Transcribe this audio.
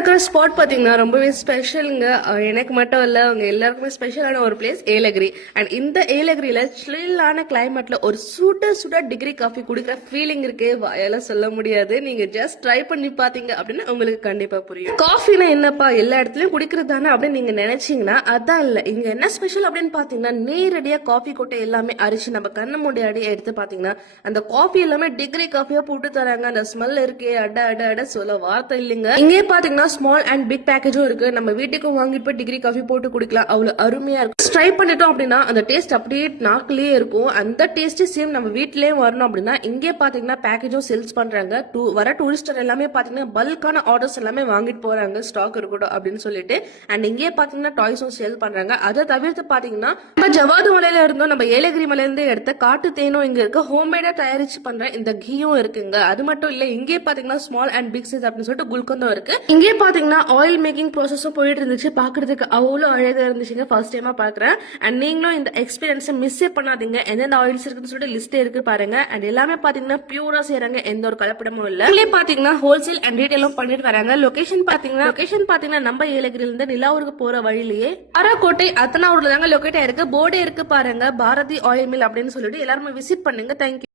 இருக்கிற ஸ்பாட் பாத்தீங்கன்னா ரொம்பவே ஸ்பெஷலுங்க. எனக்கு மட்டும் இல்ல, அவங்க எல்லாருக்குமே ஸ்பெஷலான ஒரு பிளேஸ் ஏலகிரி. அண்ட் இந்த ஏலகிரியில சில்லான கிளைமேட்ல ஒரு சுட சுட டிகிரி காஃபி குடிக்கிற ஃபீலிங் இருக்கு, வாயால சொல்ல முடியாது. நீங்க ஜஸ்ட் ட்ரை பண்ணி பாத்தீங்க அப்படின்னு உங்களுக்கு கண்டிப்பா புரியும். காஃபினா என்னப்பா எல்லா இடத்துலயும் குடிக்கிறது தானே அப்படின்னு நீங்க நினைச்சீங்கன்னா அதான் இல்ல. இங்க என்ன ஸ்பெஷல் அப்படின்னு பாத்தீங்கன்னா, நேரடியா காஃபி கொட்டை எல்லாமே அரிச்சு நம்ம கண்ணு மூடியாடி எடுத்து பாத்தீங்கன்னா அந்த காஃபி எல்லாமே டிகிரி காஃபியா போட்டு தராங்க. அந்த ஸ்மெல் இருக்கே அட அட அட சொல்ல வார்த்தை இல்லைங்க. இங்கே பாத்தீங்கன்னா ஸ்மால் அண்ட் பிக் பேக்கேஜும் இருக்கு. நம்ம வீட்டுக்கும் வாங்கிட்டு போய் டிகிரி காஃபி போட்டு குடிக்கலாம். அவ்வளவு அருமையா இருக்கும். ட்ரை பண்ணிட்டோம் அப்படின்னா அந்த டேஸ்ட் அப்படியே நாக்கிலேயே இருக்கும். அந்த டேஸ்ட் சேம் நம்ம வீட்லயே வரணும் அப்படின்னா இங்கே பாத்தீங்கன்னா பேக்கேஜும் சேல்ஸ் பண்றாங்க. வர டூரிஸ்டர் எல்லாமே பாத்தீங்கன்னா பல்கான ஆர்டர்ஸ் எல்லாமே வாங்கிட்டு போறாங்க, ஸ்டாக் இருக்கட்டும் அப்படின்னு சொல்லிட்டு. அண்ட் இங்கே பாத்தீங்கன்னா டாய்ஸும் சேல் பண்றாங்க. அதை தவிர்த்து பாத்தீங்கன்னா நம்ம ஜவாது மலையில இருந்தோம், நம்ம ஏலகிரி மலையில இருந்து எடுத்த காட்டு தேனும் இங்க இருக்கு. ஹோம்மேடா தயாரிச்சு பண்ற இந்த கீயும் இருக்குங்க. அது மட்டும் இல்ல, இங்கே பாத்தீங்கன்னா ஸ்மால் அண்ட் பிக் சைஸ் அப்படின்னு சொல்லிட்டு குல்கந்தும் இருக்கு. இங்கே பாத்தீங்கன்னா ஆயில் மேக்கிங் ப்ராசஸும் போயிட்டு இருந்துச்சு. பாக்குறதுக்கு அவ்வளவு அழகா இருந்துச்சுங்க. ஃபர்ஸ்ட் டைமா பாக்குறேன். அண்ட் நீங்களும் இந்த எக்ஸ்பீரியன்ஸை மிஸ்ஸே பண்ணாதீங்க. எந்தெந்த ஆயில்ஸ் இருக்குன்னு சொல்லிட்டு லிஸ்ட் இருக்கு பாருங்க. அண்ட் எல்லாமே பாத்தீங்கன்னா பியூரா செய்யறாங்க, எந்த ஒரு கலப்படமும் இல்ல. இங்கே பாத்தீங்கன்னா ஹோல்சேல் அண்ட் ரீட்டைலும் பண்ணிட்டு வராங்க. லொகேஷன் பாத்தீங்கன்னா நம்ம ஏலகிரில இருந்து நிலாவூருக்கு போற வழியிலேயே அரக்கோட்டை அத்தனாவூர்ல தாங்க லொகேட் ஆயிருக்கு. போர்டே இருக்கு பாருங்க, பாரதி ஆயில் மில் அப்படின்னு சொல்லிட்டு எல்லாருமே விசிட் பண்ணுங்க. தேங்க்யூ.